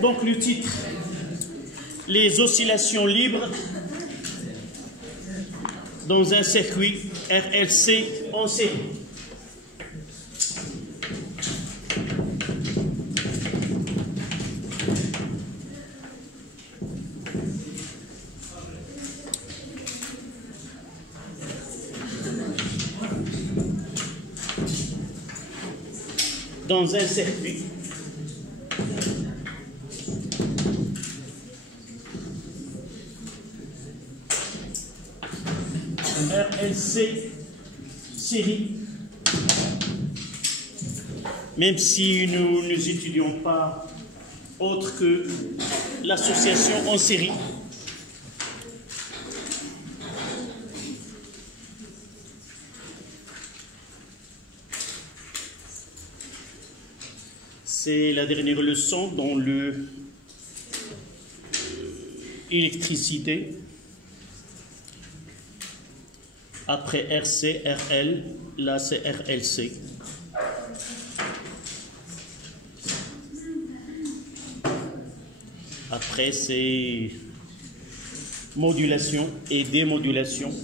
Donc le titre, les oscillations libres dans un circuit RLC en série. Dans un circuit RLC série, même si nous n'étudions pas autre que l'association en série, c'est la dernière leçon dans l'électricité. Après RC, RL, là c'est RLC. Après c'est modulation et démodulation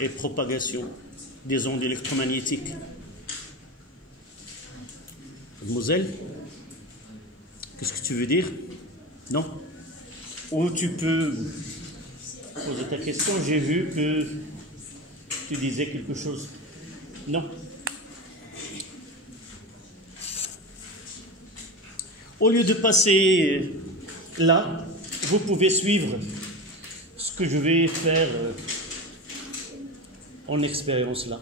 et propagation des ondes électromagnétiques. Mademoiselle, qu'est-ce que tu veux dire? Non? Ou tu peux poser ta question, j'ai vu que tu disais quelque chose. Non. Au lieu de passer là, vous pouvez suivre ce que je vais faire en expérience là.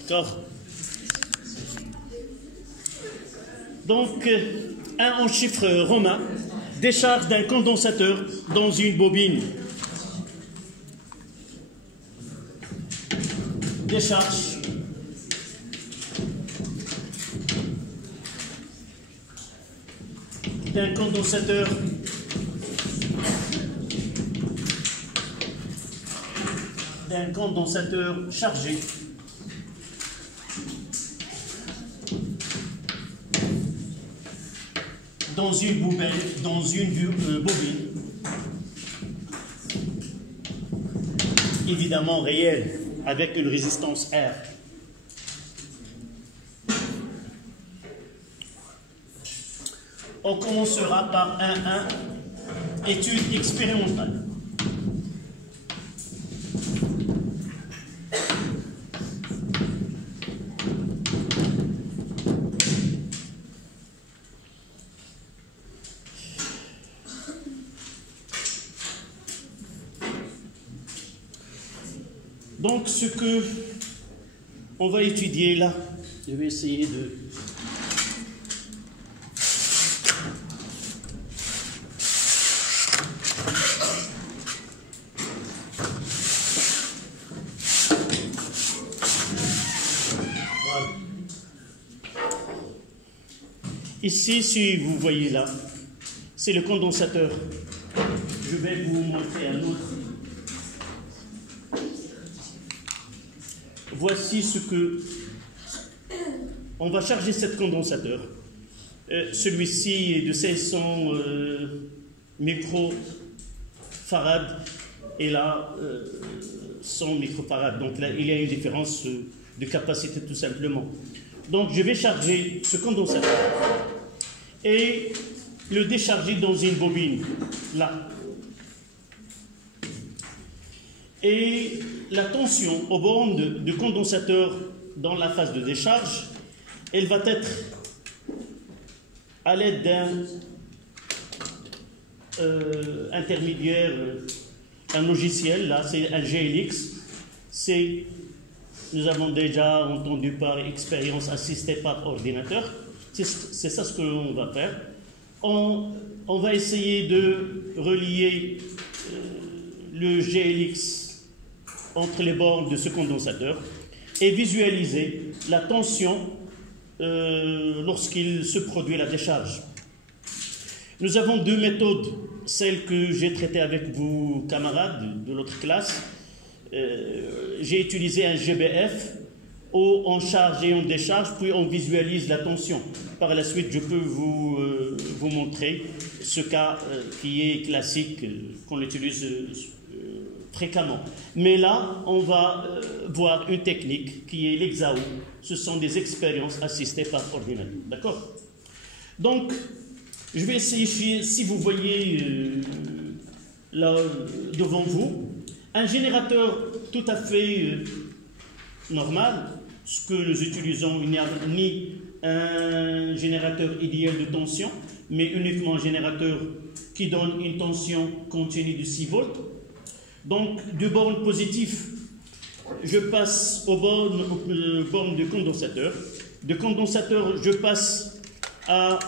D'accord? Donc, en chiffre romain, décharge d'un condensateur dans une bobine. Décharge d'un condensateur chargé dans une bobine, évidemment réelle, avec une résistance R. On commencera par un étude expérimentale. Donc, ce que on va étudier là, je vais essayer de... Voilà. Ici, si vous voyez là, c'est le condensateur. Je vais vous montrer un autre. Voici ce que... On va charger cet condensateur. Celui-ci est de 500 microfarads et là 100 microfarads. Donc là, il y a une différence de capacité tout simplement. Donc je vais charger ce condensateur et le décharger dans une bobine, là. Et la tension aux bornes de condensateur dans la phase de décharge, elle va être à l'aide d'un intermédiaire, un logiciel, là c'est un GLX, nous avons déjà entendu par expérience assistée par ordinateur, c'est ça ce que l'on va faire. On va essayer de relier le GLX entre les bornes de ce condensateur et visualiser la tension lorsqu'il se produit la décharge. Nous avons deux méthodes, celle que j'ai traitée avec vos camarades de l'autre classe, j'ai utilisé un GBF où on charge et on décharge, puis on visualise la tension. Par la suite, je peux vous montrer ce cas qui est classique, qu'on utilise fréquemment. Mais là, on va voir une technique qui est l'EXAO. Ce sont des expériences assistées par ordinateur. D'accord? Donc, je vais essayer, si vous voyez là devant vous, un générateur tout à fait normal, ce que nous utilisons, il n'y a ni un générateur idéal de tension, mais uniquement un générateur qui donne une tension continue de 6 volts. Donc, du borne positif, je passe aux bornes de condensateur. De condensateur, je passe à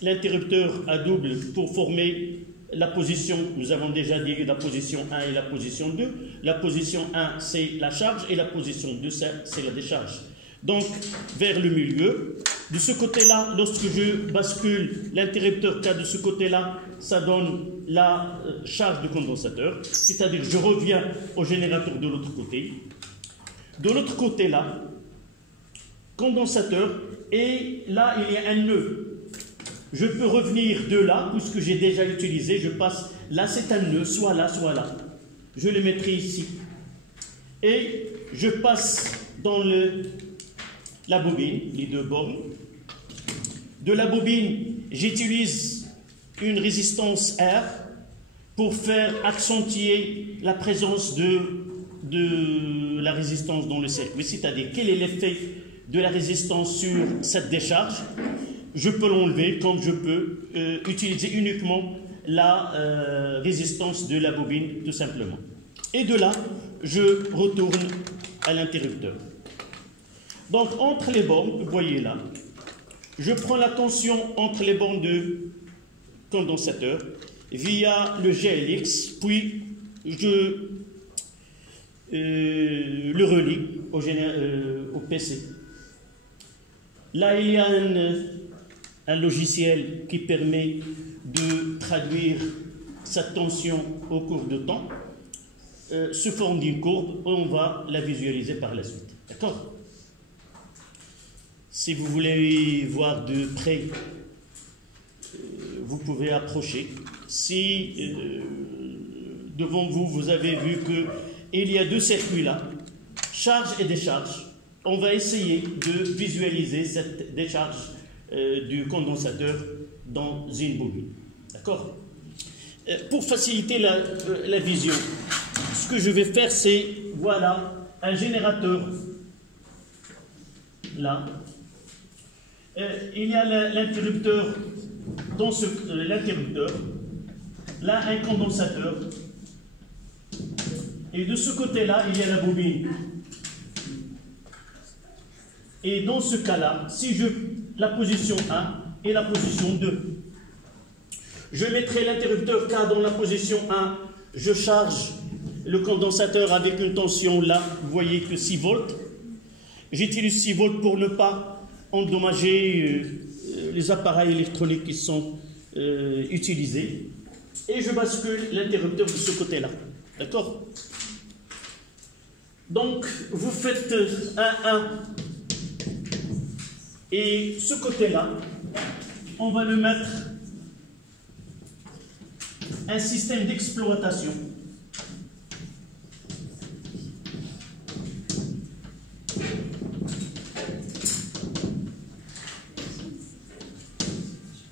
l'interrupteur à double pour former la position. Nous avons déjà dit la position 1 et la position 2. La position 1, c'est la charge, et la position 2, c'est la décharge. Donc, vers le milieu. De ce côté-là, lorsque je bascule l'interrupteur K de ce côté-là, ça donne la charge de condensateur, c'est-à-dire je reviens au générateur de l'autre côté. De l'autre côté-là, condensateur, et là, il y a un nœud. Je peux revenir de là, puisque j'ai déjà utilisé, je passe, là c'est un nœud, soit là, soit là. Je le mettrai ici. Et je passe dans la bobine, les deux bornes. De la bobine, j'utilise une résistance R pour faire accentuer la présence de la résistance dans le circuit, c'est-à-dire quel est l'effet de la résistance sur cette décharge. Je peux l'enlever comme je peux utiliser uniquement la résistance de la bobine, tout simplement. Et de là, je retourne à l'interrupteur. Donc, entre les bornes, vous voyez là, je prends la tension entre les bornes de condensateur via le GLX, puis je le relie au PC. Là, il y a un logiciel qui permet de traduire cette tension au cours de temps sous forme d'une courbe. On va la visualiser par la suite. D'accord? Si vous voulez voir de près, vous pouvez approcher. Si devant vous, vous avez vu qu'il y a deux circuits là, charge et décharge, on va essayer de visualiser cette décharge du condensateur dans une bobine. D'accord? Pour faciliter la vision, ce que je vais faire, c'est, voilà, un générateur là. Il y a l'interrupteur, dans l'interrupteur, là un condensateur, et de ce côté-là, il y a la bobine. Et dans ce cas-là, si la position 1 et la position 2, je mettrai l'interrupteur K dans la position 1, je charge le condensateur avec une tension là, vous voyez que 6 volts. J'utilise 6 volts pour ne pas endommager les appareils électroniques qui sont utilisés. Et je bascule l'interrupteur de ce côté-là. D'accord? Donc, vous faites un 1. Et ce côté-là, on va le mettre un système d'exploitation.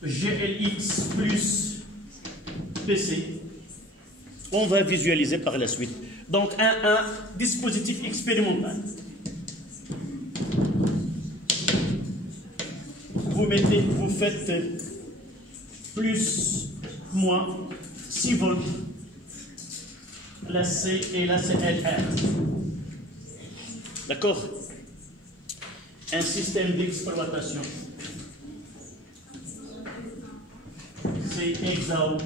GLX plus PC. On va visualiser par la suite. Donc, un dispositif expérimental. Vous faites plus, moins, 6 volts, la C et la CLR. D'accord? Un système d'exploitation. C'est EXAO.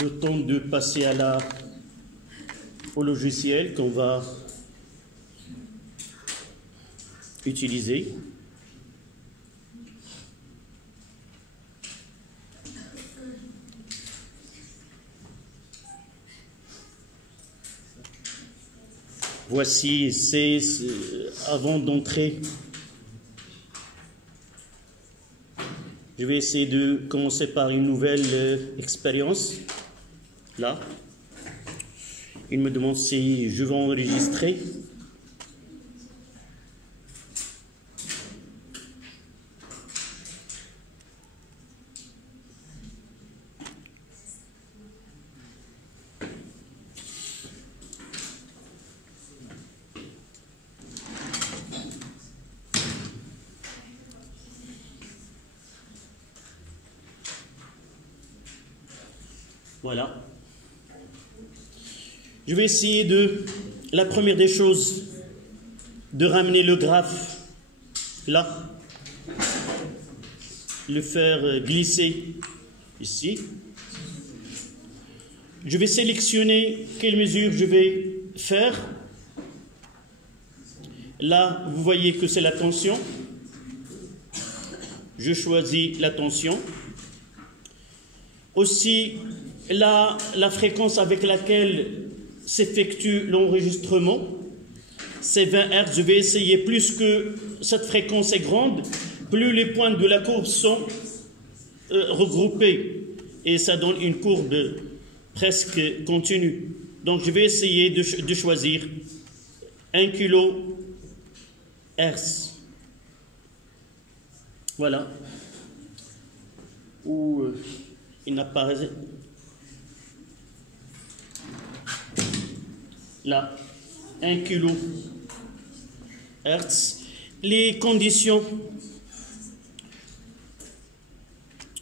le temps de passer au logiciel qu'on va utiliser. Voici, avant d'entrer, je vais essayer de commencer par une nouvelle expérience. Là, il me demande si je vais enregistrer. Voilà. Je vais essayer la première des choses, de ramener le graphe là, le faire glisser ici. Je vais sélectionner quelle mesure je vais faire. Là, vous voyez que c'est la tension. Je choisis la tension. Aussi, la fréquence avec laquelle s'effectue l'enregistrement, c'est 20 Hz. Je vais essayer, plus que cette fréquence est grande, plus les points de la courbe sont regroupés. Et ça donne une courbe presque continue. Donc je vais essayer de choisir 1 kHz. Voilà. Où il n'apparaît là, 1 kHz. Les conditions,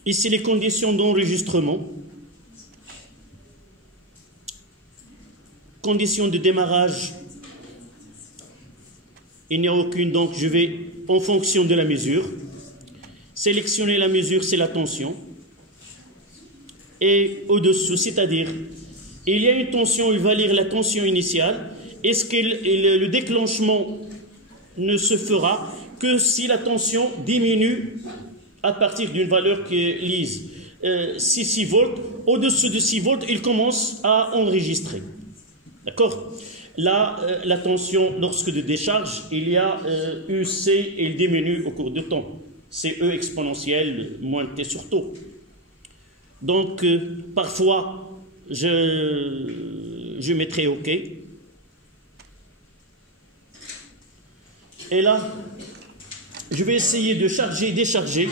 ici les conditions d'enregistrement, conditions de démarrage, il n'y a aucune, donc je vais en fonction de la mesure, sélectionner la mesure, c'est la tension, et au-dessous, c'est-à-dire, il y a une tension, il va lire la tension initiale. Est-ce que le déclenchement ne se fera que si la tension diminue à partir d'une valeur qui lise 6 volts. Au-dessous de 6 volts, il commence à enregistrer. D'accord? Là, la tension, lorsque de décharge, il y a UC et il diminue au cours du temps. C'est E exponentielle moins T sur taux. Donc, parfois, je mettrai OK. Et là, je vais essayer de charger, décharger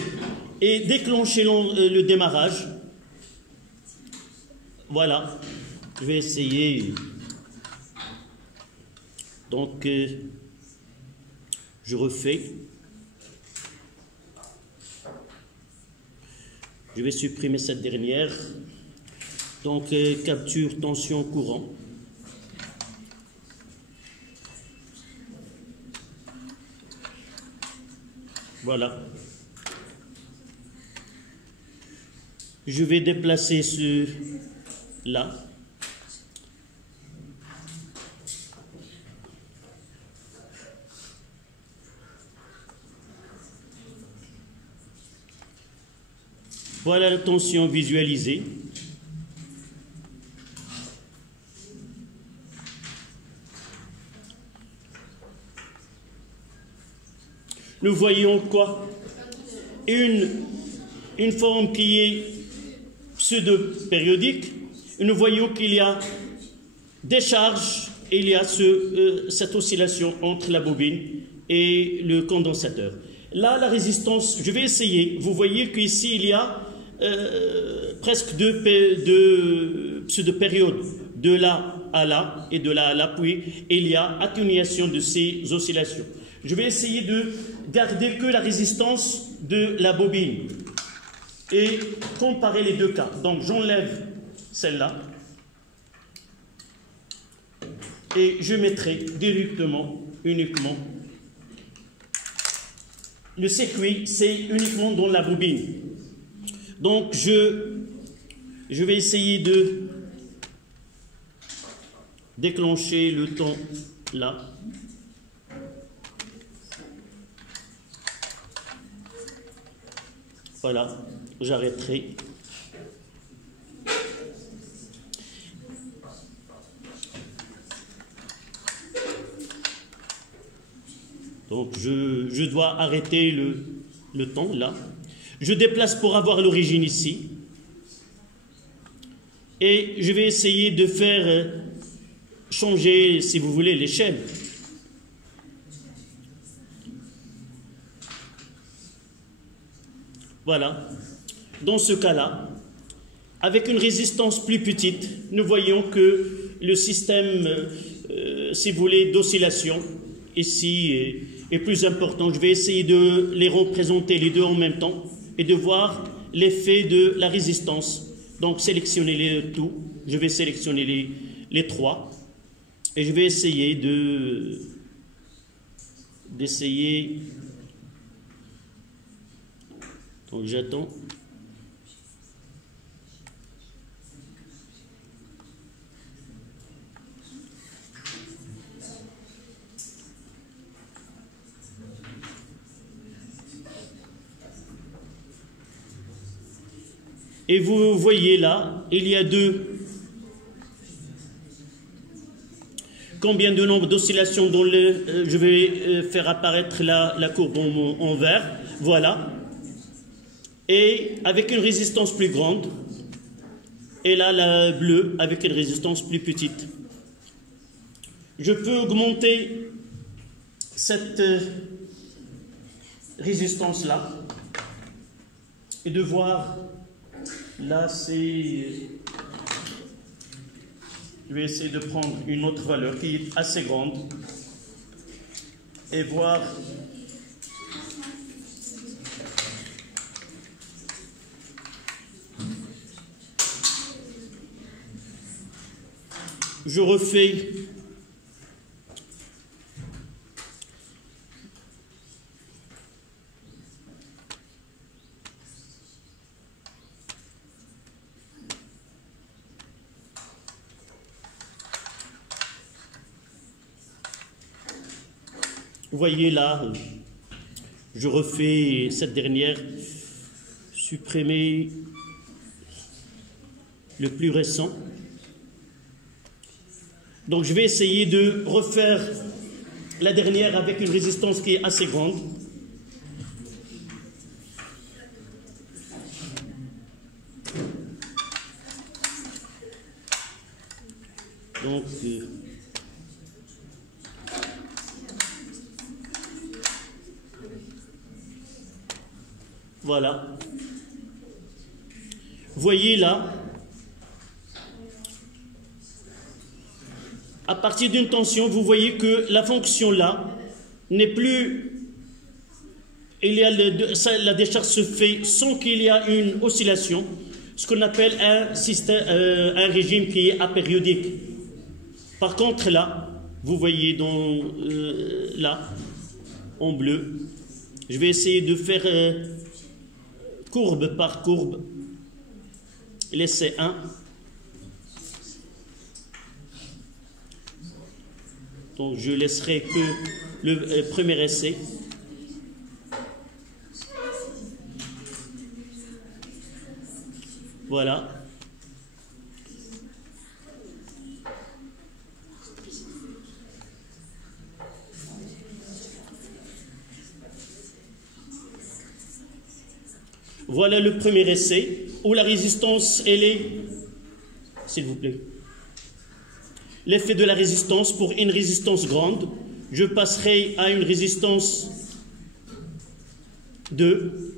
et déclencher le démarrage. Voilà. Je vais essayer. Donc, je refais. Je vais supprimer cette dernière. Donc, capture tension courant. Voilà. Je vais déplacer là. Voilà la tension visualisée. Nous voyons quoi? Une forme qui est pseudo-périodique. Nous voyons qu'il y a des charges et il y a cette oscillation entre la bobine et le condensateur. Là, la résistance, je vais essayer. Vous voyez qu'ici, il y a presque deux pseudo-périodes, de là à là et de là à là, puis il y a atténuation de ces oscillations. Je vais essayer de garder que la résistance de la bobine et comparer les deux cas. Donc j'enlève celle-là et je mettrai directement, uniquement. Le circuit, c'est uniquement dans la bobine. Donc je Je vais essayer de déclencher le temps là. Voilà, j'arrêterai. Donc je dois arrêter le temps là. Je déplace pour avoir l'origine ici. Et je vais essayer de faire changer, si vous voulez, l'échelle. Voilà. Dans ce cas-là, avec une résistance plus petite, nous voyons que le système, si vous voulez, d'oscillation, ici, est plus important. Je vais essayer de les représenter les deux en même temps et de voir l'effet de la résistance. Donc, sélectionner les tout. Je vais sélectionner les trois. Et je vais essayer d'essayer. Donc, j'attends. Et vous voyez là, il y a combien de nombre d'oscillations dont je vais faire apparaître la courbe en vert. Voilà. Et avec une résistance plus grande. Et là, la bleue avec une résistance plus petite. Je peux augmenter cette résistance-là et de voir. Là, c'est... Je vais essayer de prendre une autre valeur qui est assez grande et voir... Je refais... Vous voyez là, je refais cette dernière, supprimer le plus récent. Donc je vais essayer de refaire la dernière avec une résistance qui est assez grande. Donc... voilà. Voyez là, à partir d'une tension, vous voyez que la fonction là n'est plus... la décharge se fait sans qu'il y ait une oscillation, ce qu'on appelle un régime qui est apériodique. Par contre là, vous voyez là, en bleu, je vais essayer de faire... courbe par courbe, l'essai 1. Donc je laisserai que le premier essai. Voilà. Voilà le premier essai, où la résistance, elle est, s'il vous plaît, l'effet de la résistance pour une résistance grande, je passerai à une résistance 2,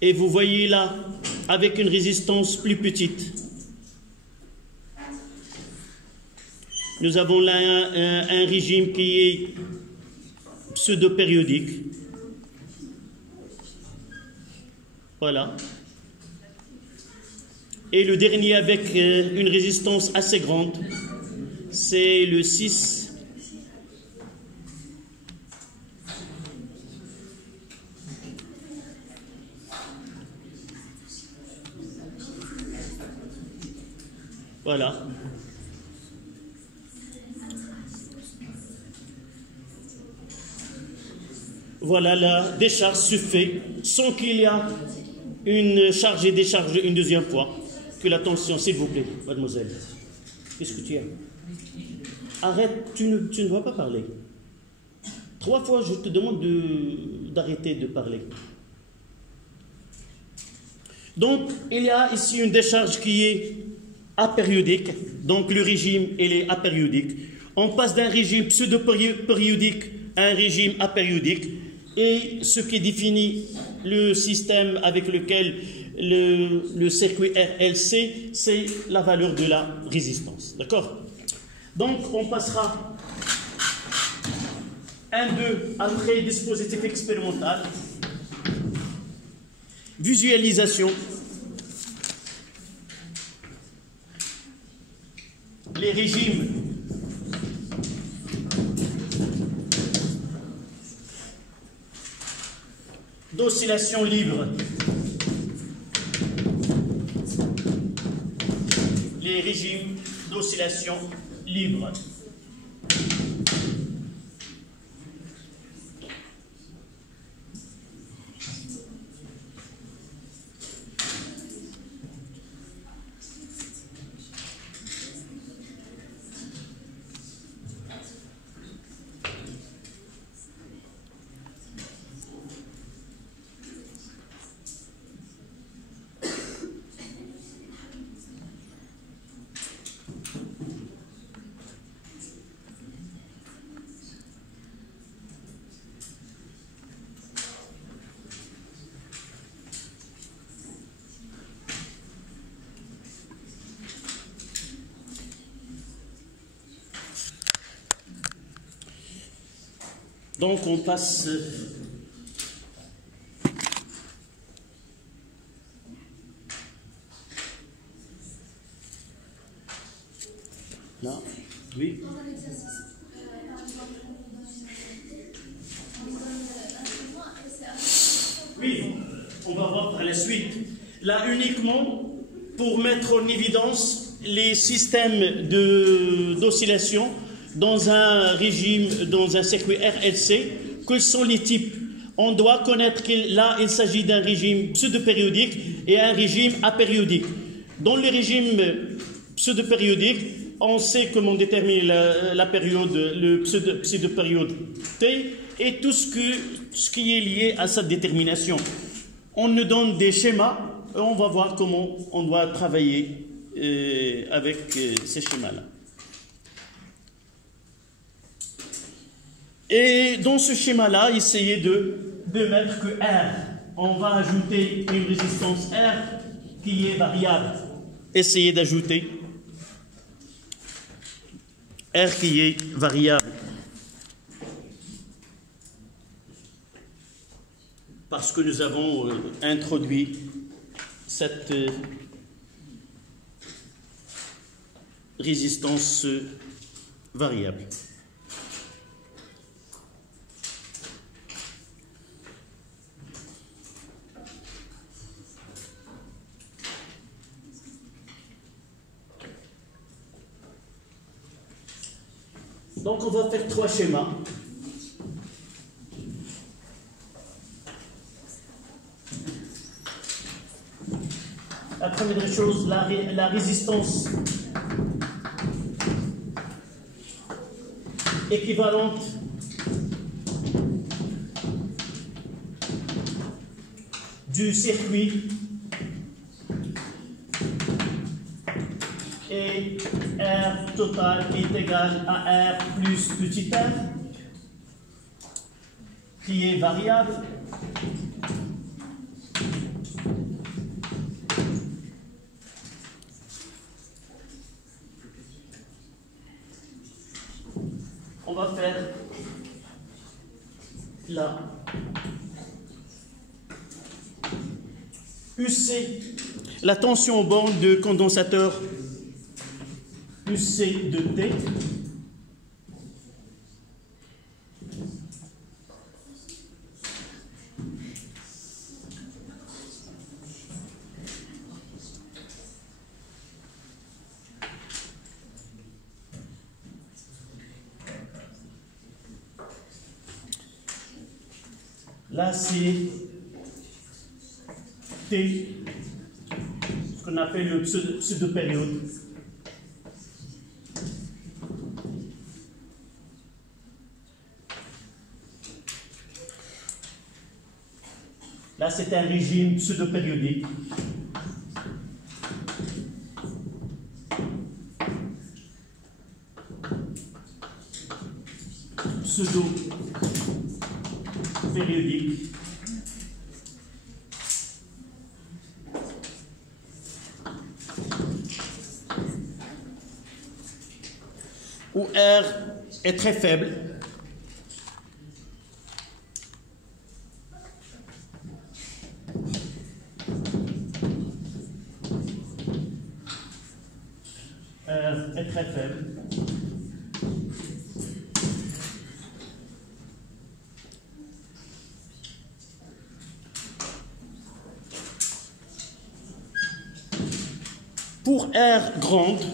et vous voyez là, avec une résistance plus petite, nous avons là un régime qui est pseudo-périodique. Voilà. Et le dernier avec une résistance assez grande, c'est le 6. Voilà. Voilà, la décharge se fait sans qu'il y a une charge et décharge une deuxième fois. Que l'attention, s'il vous plaît, mademoiselle. Qu'est-ce que tu as? Arrête, tu ne dois pas parler. 3 fois, je te demande d'arrêter de parler. Donc, il y a ici une décharge qui est apériodique. Donc, le régime, il est apériodique. On passe d'un régime pseudo-périodique à un régime apériodique. Et ce qui définit le système avec lequel le circuit RLC, c'est la valeur de la résistance. D'accord? Donc, on passera 1, 2 après dispositif expérimental. Visualisation. Les régimes d'oscillation libre. Les régimes d'oscillation libre. Donc on passe là, oui. Oui, on va voir par la suite. Là uniquement pour mettre en évidence les systèmes d'oscillation dans un régime, dans un circuit RLC, quels sont les types? On doit connaître que là, il s'agit d'un régime pseudo-périodique et un régime apériodique. Dans le régime pseudo-périodique, on sait comment déterminer la période, le pseudo-période T et tout ce qui est lié à sa détermination. On nous donne des schémas et on va voir comment on doit travailler avec ces schémas-là. Et dans ce schéma-là, essayez de mettre que R. On va ajouter une résistance R qui est variable. Essayez d'ajouter R qui est variable. Parce que nous avons introduit cette résistance variable. Donc, on va faire 3 schémas. La première chose, la résistance équivalente du circuit et R total est égal à R plus petit r, qui est variable. On va faire là UC, la tension aux bornes de condensateur UC de T. Là, c'est T, ce qu'on appelle le pseudo-période. Là, c'est un régime pseudo-périodique. Pseudo-périodique. Où R est très faible. R est très faible. Pour R grande,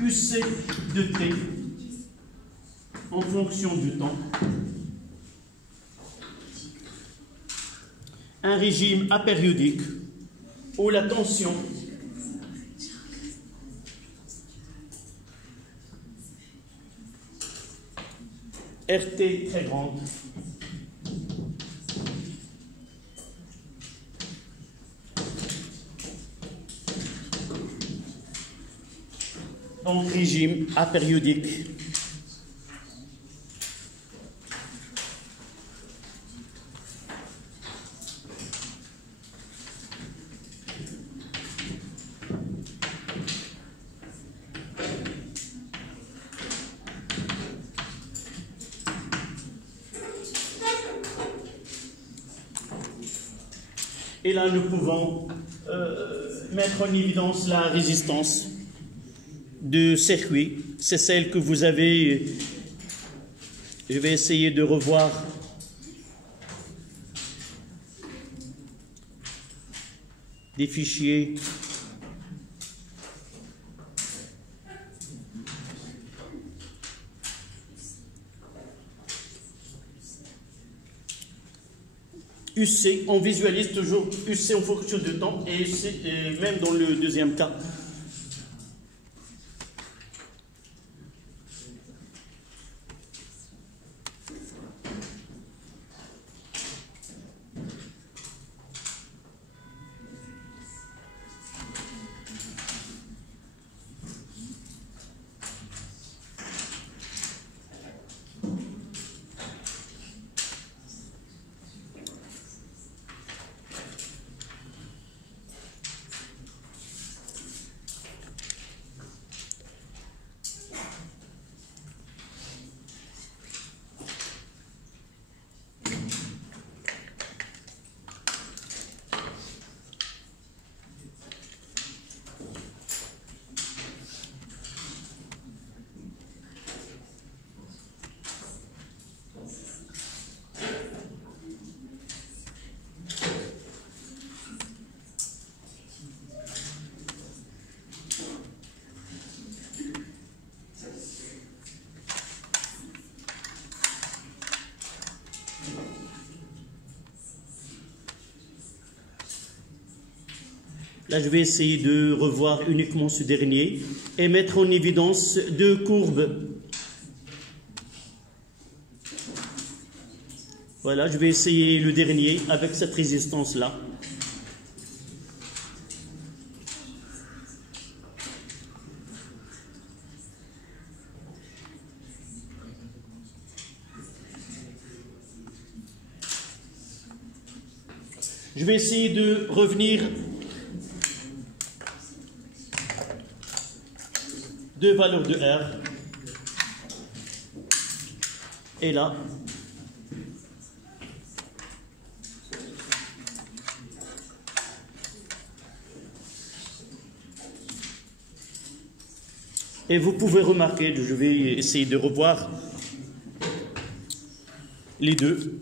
UC de T en fonction du temps, un régime apériodique où la tension RT très grande donc régime apériodique. Et là, nous pouvons mettre en évidence la résistance de circuit. C'est celle que vous avez. Je vais essayer de revoir des fichiers. UC, on visualise toujours UC en fonction du temps et UC, même dans le deuxième cas. Là, je vais essayer de revoir uniquement ce dernier et mettre en évidence deux courbes. Voilà, je vais essayer le dernier avec cette résistance-là. Je vais essayer de revenir deux valeurs de R. Et là, et vous pouvez remarquer, je vais essayer de revoir les deux.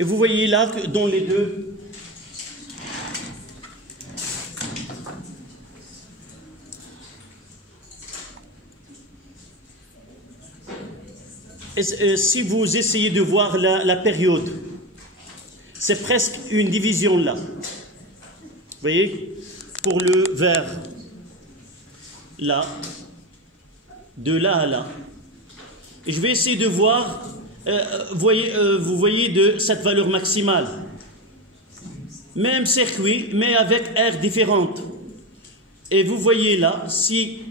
Et vous voyez là que dans les deux, si vous essayez de voir la période, c'est presque une division là. Vous voyez, pour le vert, là, de là à là. Et je vais essayer de voir, vous voyez de cette valeur maximale. Même circuit, mais avec aires différentes. Et vous voyez là, si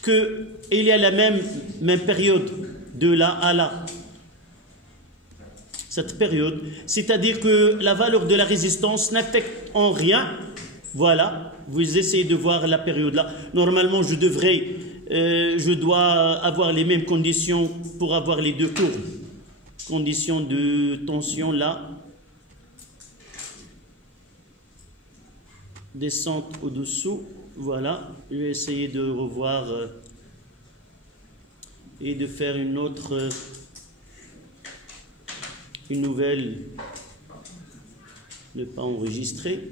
que il y a la même période de là à là. Cette période, c'est-à-dire que la valeur de la résistance n'affecte en rien. Voilà, vous essayez de voir la période là. Normalement, je dois avoir les mêmes conditions pour avoir les deux courbes. Conditions de tension là. Descente au-dessous. Voilà, je vais essayer de revoir et de faire une nouvelle, ne pas enregistrer.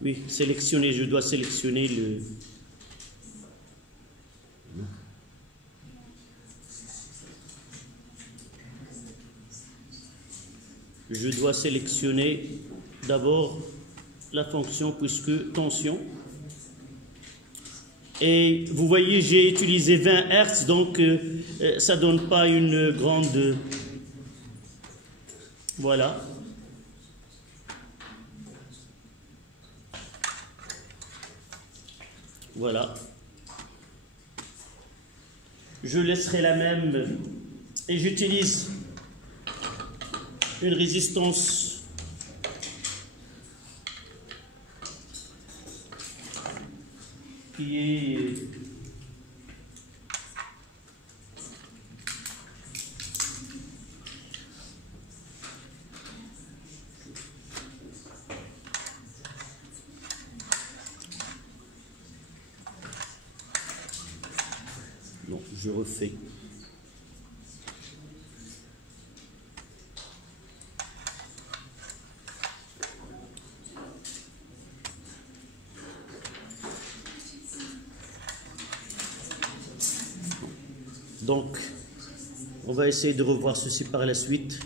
Oui, sélectionner, je dois sélectionner le... Je dois sélectionner d'abord la fonction puisque tension. Et vous voyez, j'ai utilisé 20 Hz, donc ça ne donne pas une grande... Voilà. Voilà. Je laisserai la même et j'utilise une résistance qui est non, je refais. Donc, on va essayer de revoir ceci par la suite.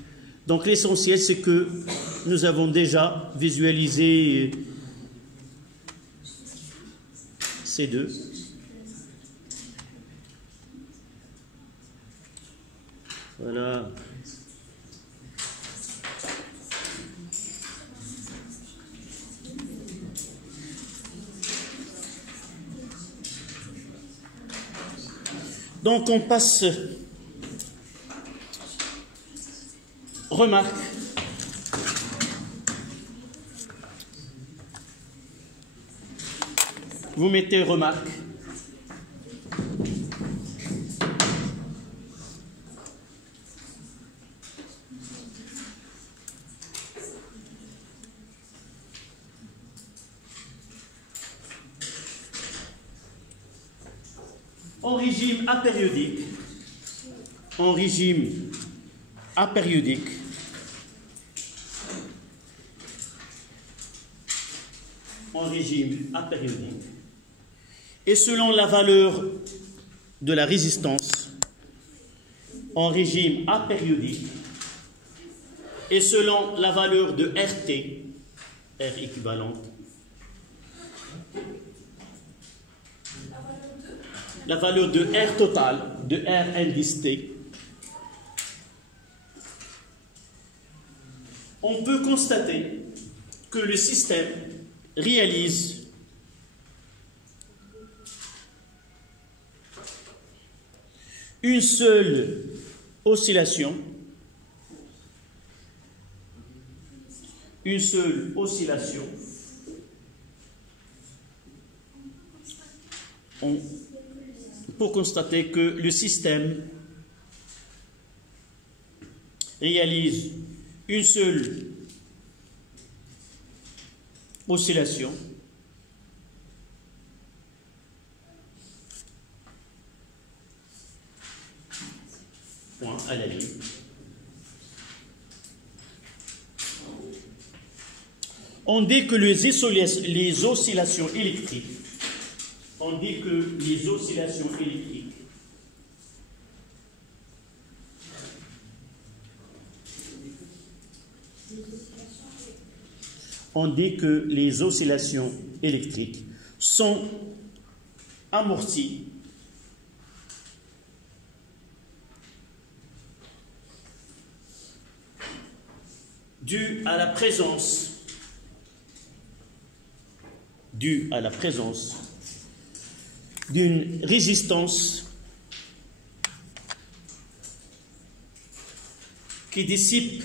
Donc, l'essentiel, c'est que nous avons déjà visualisé ces deux. Voilà. Donc, on passe. Remarque. Vous mettez remarque. En régime apériodique, en régime apériodique, et selon la valeur de la résistance, en régime apériodique, et selon la valeur de RT, R équivalente, la valeur de R total, de R indice T, on peut constater que le système réalise une seule oscillation, pour constater que le système réalise une seule oscillation point à la ligne. On dit que les oscillations électriques, sont amorties dû à la présence d'une résistance qui dissipe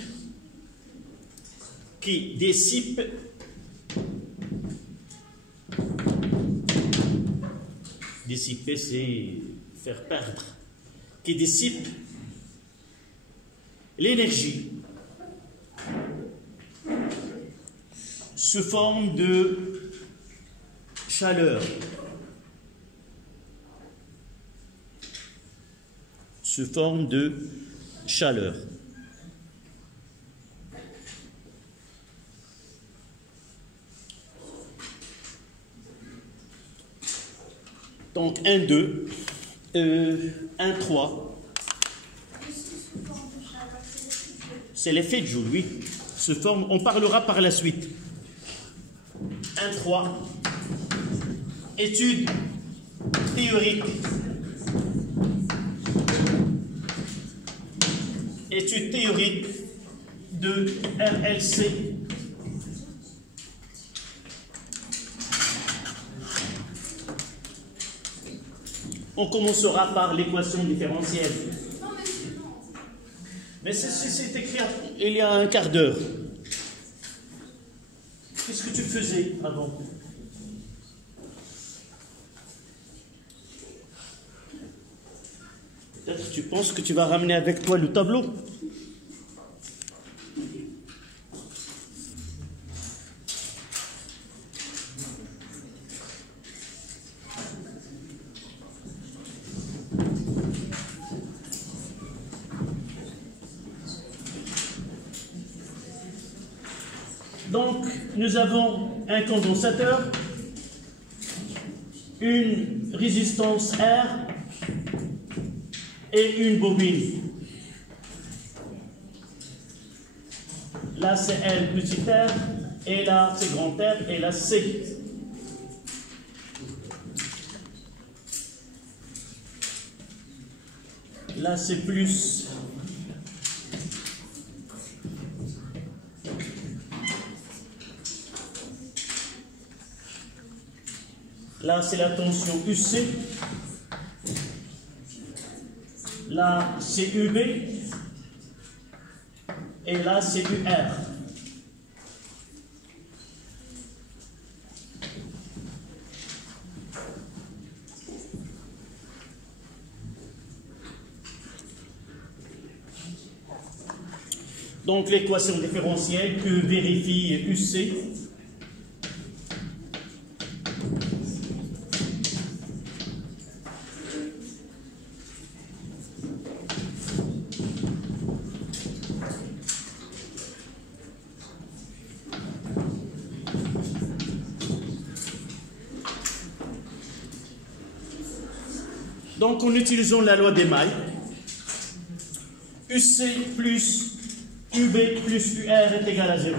dissiper, c'est faire perdre, qui dissipe l'énergie sous forme de chaleur. Donc 1, 2, 1, 3. C'est l'effet de Joule, oui. On parlera par la suite. 1, 3. Étude théorique. De RLC. On commencera par l'équation différentielle. Mais c'est écrit il y a un quart d'heure. Qu'est-ce que tu faisais avant? Peut-être tu penses que tu vas ramener avec toi le tableau. Donc, nous avons un condensateur, une résistance R et une bobine. Là, c'est L petit r, et là, c'est grand R, et là, C. Là, c'est plus. Là, c'est la tension UC. Là, c'est UB. Et là, c'est UR. Donc, l'équation différentielle que vérifie UC. Donc, en utilisant la loi des mailles, UC plus UB plus UR est égal à 0.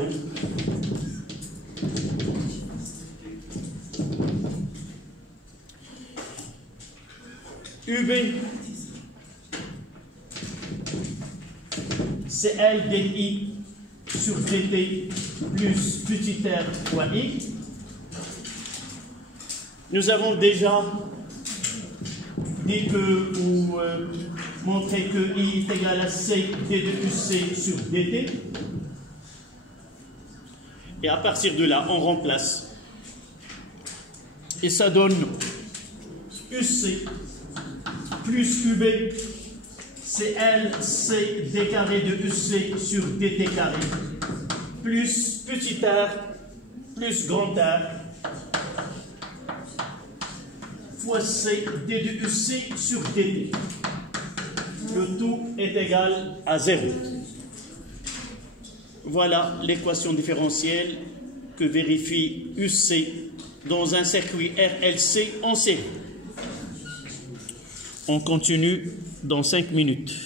UB, c'est L dI sur dt plus petit r fois I. Nous avons déjà dit que, montrer que I est égal à C d de UC sur dt. Et à partir de là, on remplace. Et ça donne UC plus UB, c'est L, C, d carré de UC sur dt carré, plus petit r, plus grand R, fois C, d de UC sur dt. Le tout est égal à 0. Voilà l'équation différentielle que vérifie UC dans un circuit RLC en série. On continue dans 5 minutes.